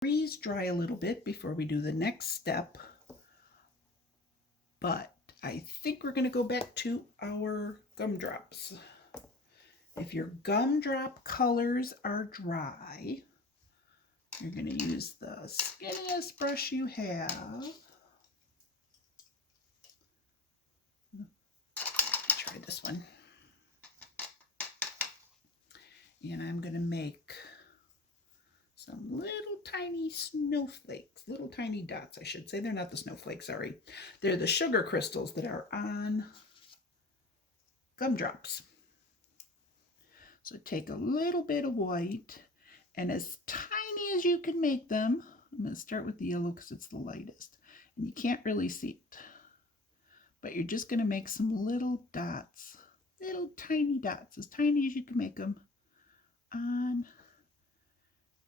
freeze dry a little bit before we do the next step. But I think we're going to go back to our gumdrops. If your gumdrop colors are dry, you're going to use the skinniest brush you have. Try this one. And I'm going to make some little tiny snowflakes, little tiny dots, I should say. They're not the snowflakes, sorry. They're the sugar crystals that are on gumdrops. So take a little bit of white, and as tiny as you can make them, I'm going to start with the yellow because it's the lightest, and you can't really see it. But you're just going to make some little dots, little tiny dots, as tiny as you can make them on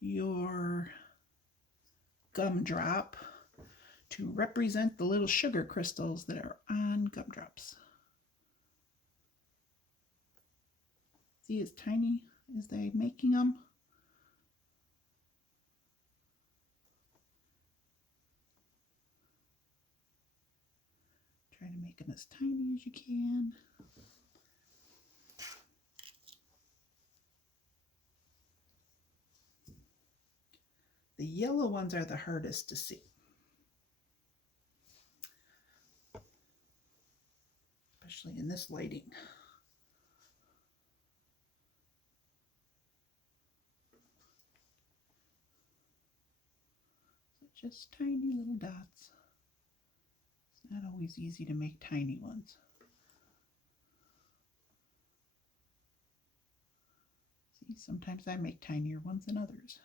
your gumdrop to represent the little sugar crystals that are on gumdrops. See, as tiny as they're making them. Try to make them as tiny as you can. The yellow ones are the hardest to see, especially in this lighting. So just tiny little dots. It's not always easy to make tiny ones. See, sometimes I make tinier ones than others.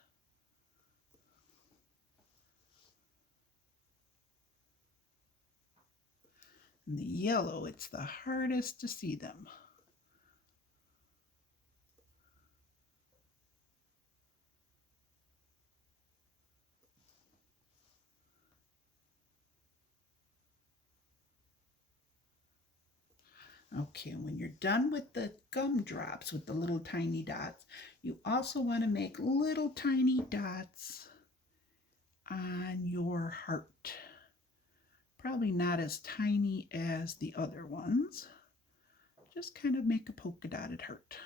And the yellow, it's the hardest to see them. Okay, when you're done with the gumdrops, with the little tiny dots, you also want to make little tiny dots on your heart. Probably not as tiny as the other ones. Just kind of make a polka dotted heart.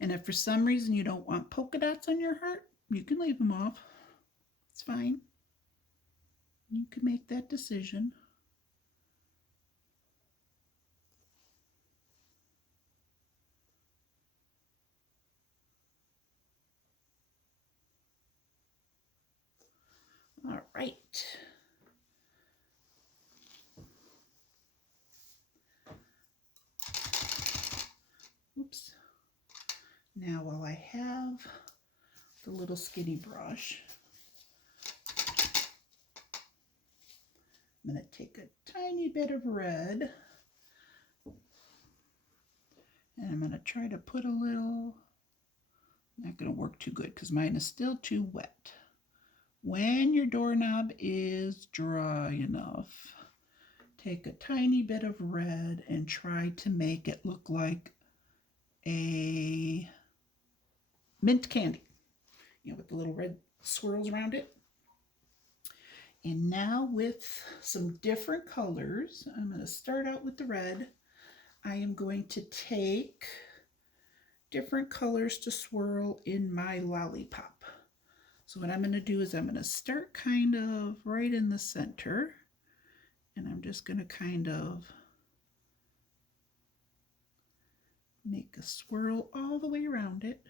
And if for some reason you don't want polka dots on your heart, you can leave them off. It's fine. You can make that decision. All right. Oops. Now while I have the little skinny brush, I'm going to take a tiny bit of red, and I'm going to try to put a little, not going to work too good because mine is still too wet. When your doorknob is dry enough, take a tiny bit of red and try to make it look like a mint candy, with the little red swirls around it. And now with some different colors, I'm going to start out with the red. I am going to take different colors to swirl in my lollipop. So what I'm going to do is I'm going to start kind of right in the center, and I'm just going to kind of make a swirl all the way around it.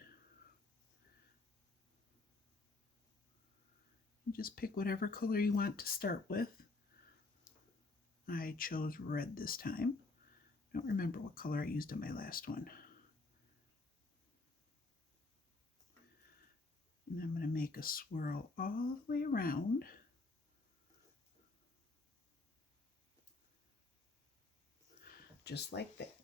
And just pick whatever color you want to start with. I chose red this time. I don't remember what color I used in my last one. And I'm going to make a swirl all the way around. Just like that.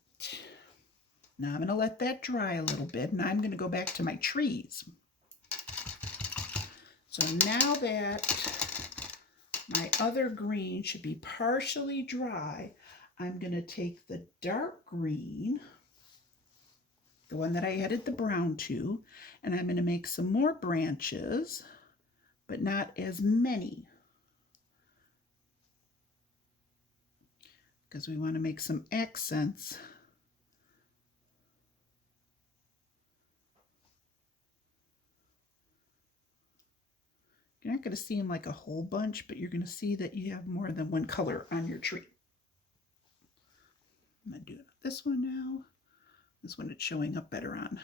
Now I'm going to let that dry a little bit, and I'm going to go back to my trees. So now that my other green should be partially dry, I'm going to take the dark green the one that I added the brown to, and I'm going to make some more branches, but not as many, because we want to make some accents. You're not going to see them like a whole bunch, but you're going to see that you have more than one color on your tree. I'm going to do this one now. This one it's showing up better on.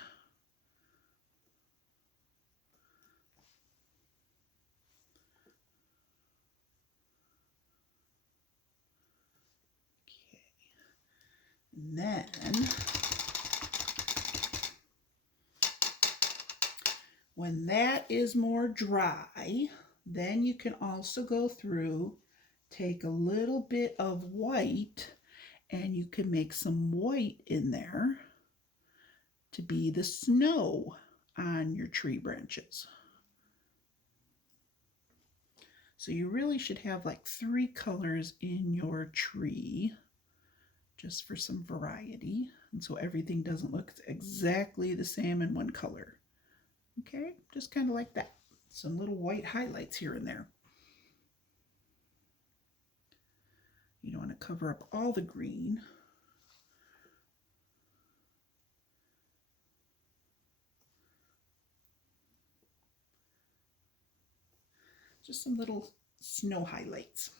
Okay. And then when that is more dry, then you can also go through, take a little bit of white, and you can make some white in there to be the snow on your tree branches. So you really should have like 3 colors in your tree, just for some variety, and so everything doesn't look exactly the same in one color. Okay, just kind of like that. Some little white highlights here and there. You don't want to cover up all the green. Just some little snow highlights.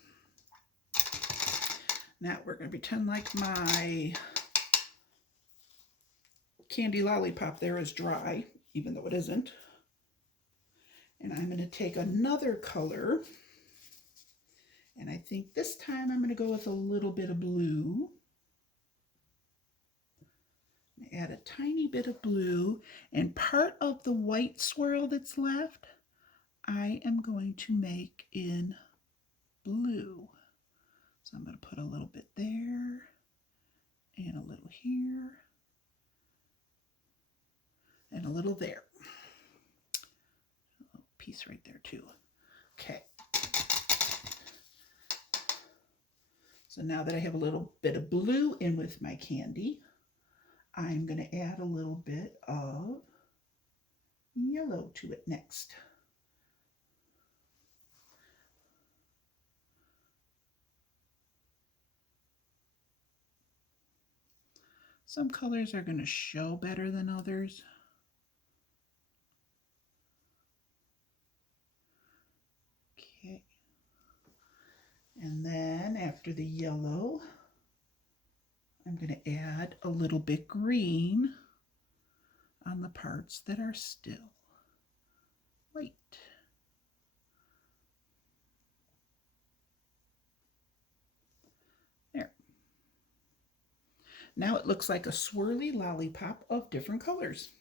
Now we're going to pretend like my candy lollipop there is dry, even though it isn't. And I'm going to take another color, and I think this time I'm going to go with a little bit of blue. Add a tiny bit of blue, and part of the white swirl that's left, I am going to make in blue. So I'm going to put a little bit there, and a little here, and a little there. A little piece right there too. Okay. So now that I have a little bit of blue in with my candy, I'm going to add a little bit of yellow to it next. Some colors are going to show better than others. Okay. And then after the yellow, I'm going to add a little bit green on the parts that are still white. There. Now it looks like a swirly lollipop of different colors.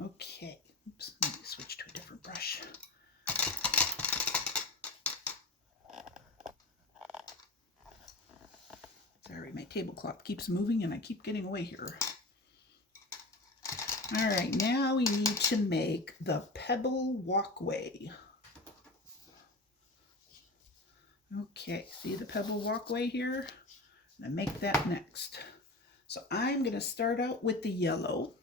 Okay, oops, let me switch to a different brush. Sorry, my tablecloth keeps moving and I keep getting away here. All right, now we need to make the pebble walkway. Okay, see the pebble walkway here? I'm gonna make that next. So I'm gonna start out with the yellow.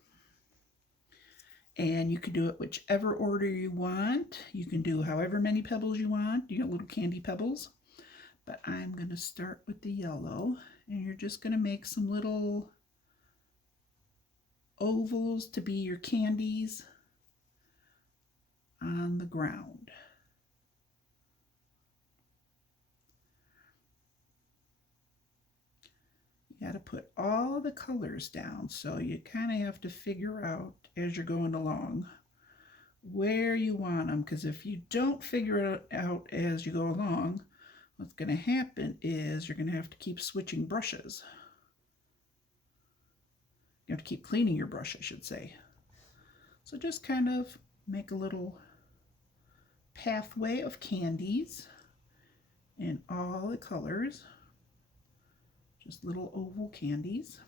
And you can do it whichever order you want. You can do however many pebbles you want. You got little candy pebbles. But I'm going to start with the yellow. And you're just going to make some little ovals to be your candies on the ground. You got to put all the colors down, so you kind of have to figure out as you're going along where you want them, because if you don't figure it out as you go along, what's going to happen is you're going to have to keep switching brushes. You have to keep cleaning your brush, I should say. So just kind of make a little pathway of candies in all the colors. Just little oval candies.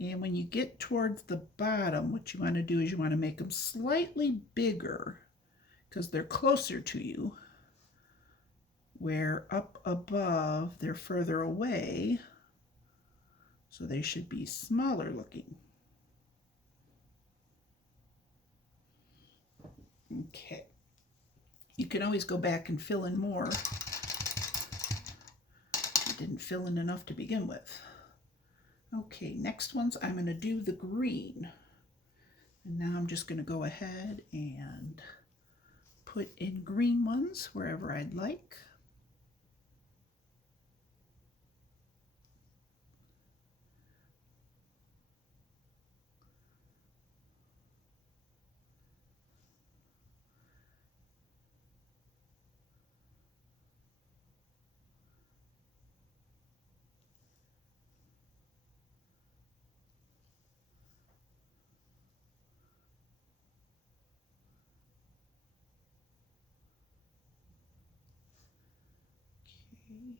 And when you get towards the bottom, what you want to do is you want to make them slightly bigger, because they're closer to you, where up above they're further away, so they should be smaller looking. Okay. You can always go back and fill in more. You didn't fill in enough to begin with. Okay, next ones I'm going to do the green. And now I'm just going to go ahead and put in green ones wherever I'd like. Okay.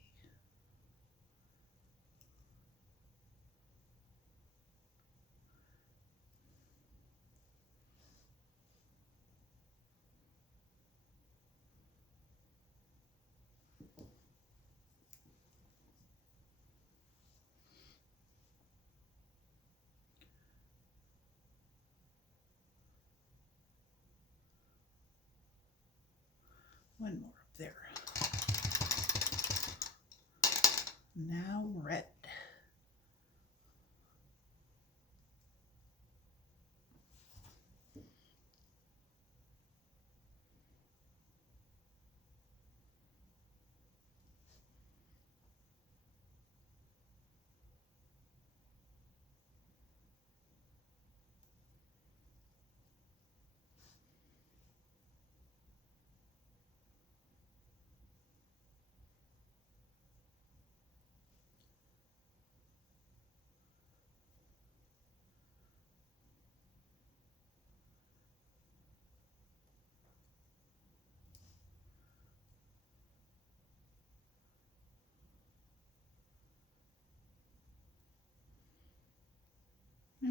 One more up there. Now red.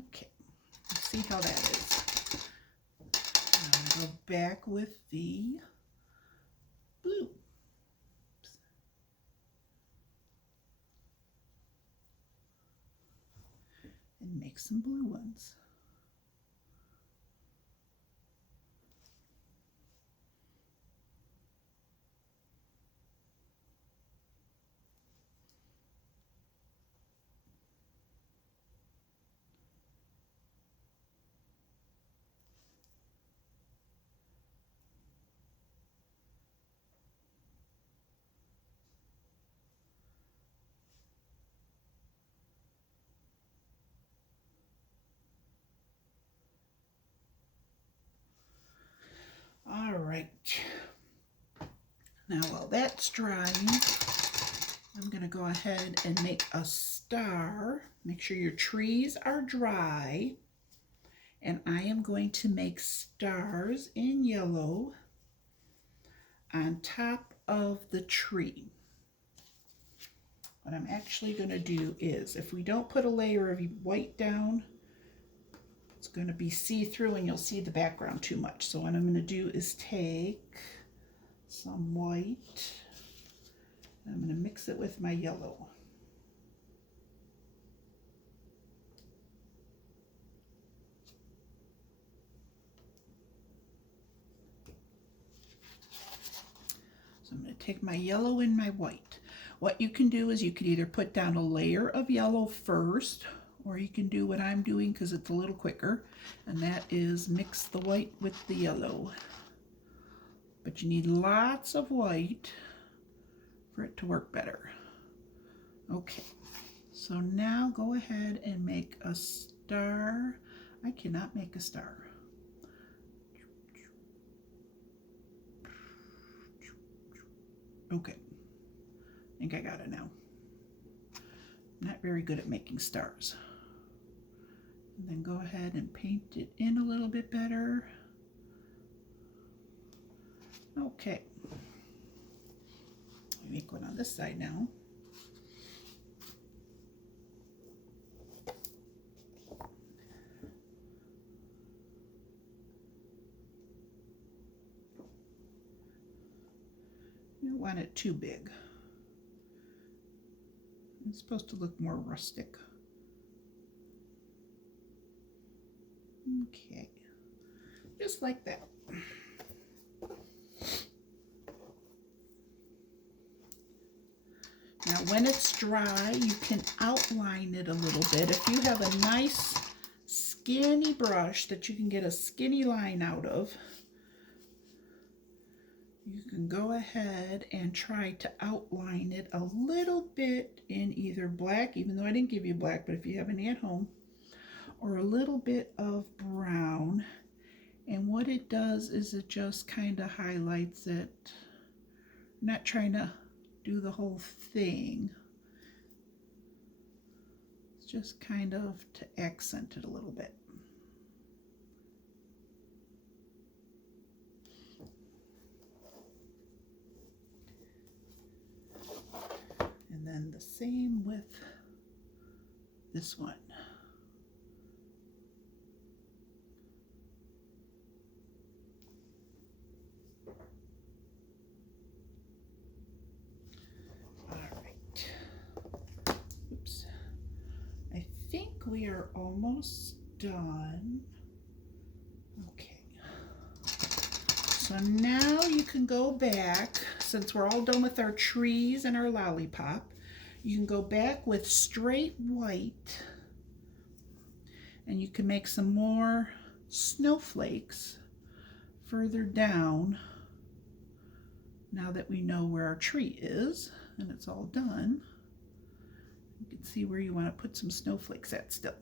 Okay, let's see how that is. I'm going to go back with the blue. Oops. And make some blue ones. All right. Now while that's drying, I'm going to go ahead and make a star. Make sure your trees are dry. And I am going to make stars in yellow on top of the tree. What I'm actually going to do is, if we don't put a layer of white down, it's going to be see-through and you'll see the background too much. So what I'm going to do is take some white, and I'm going to mix it with my yellow. So I'm going to take my yellow and my white. What you can do is you can either put down a layer of yellow first, or you can do what I'm doing because it's a little quicker, and that is mix the white with the yellow. But you need lots of white for it to work better. Okay, so now go ahead and make a star. I cannot make a star. Okay, I think I got it now. Not very good at making stars. And then go ahead and paint it in a little bit better. Okay. Make one on this side now. too big. It's supposed to look more rustic. Okay, just like that. Now when it's dry, you can outline it a little bit. If you have a nice skinny brush that you can get a skinny line out of, you can go ahead and try to outline it a little bit in either black, even though I didn't give you black, but if you have any at home, or a little bit of brown. And what it does is it just kind of highlights it. I'm not trying to do the whole thing. It's just kind of to accent it a little bit. And then the same with this one. All right. Oops. I think we are almost done. Okay. So now you can go back, since we're all done with our trees and our lollipop, you can go back with straight white and you can make some more snowflakes further down now that we know where our tree is and it's all done. You can see where you want to put some snowflakes at still.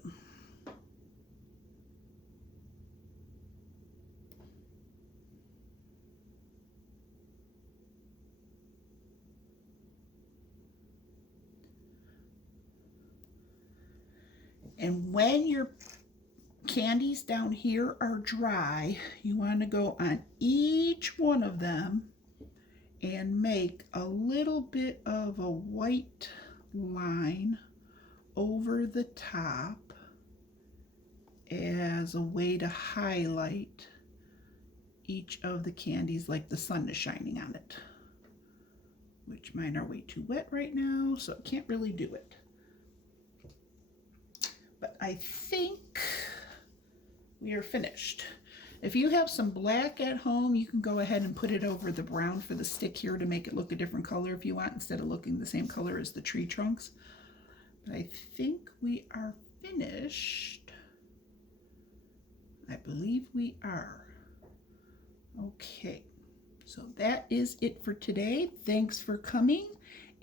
And when your candies down here are dry, you want to go on each one of them and make a little bit of a white line over the top as a way to highlight each of the candies like the sun is shining on it, which mine are way too wet right now, so I can't really do it. But I think we are finished. If you have some black at home, you can go ahead and put it over the brown for the stick here to make it look a different color if you want, instead of looking the same color as the tree trunks. But I think we are finished. I believe we are. Okay, so that is it for today. Thanks for coming,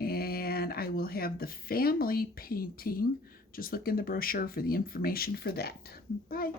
and I will have the family painting. Just look in the brochure for the information for that. Bye.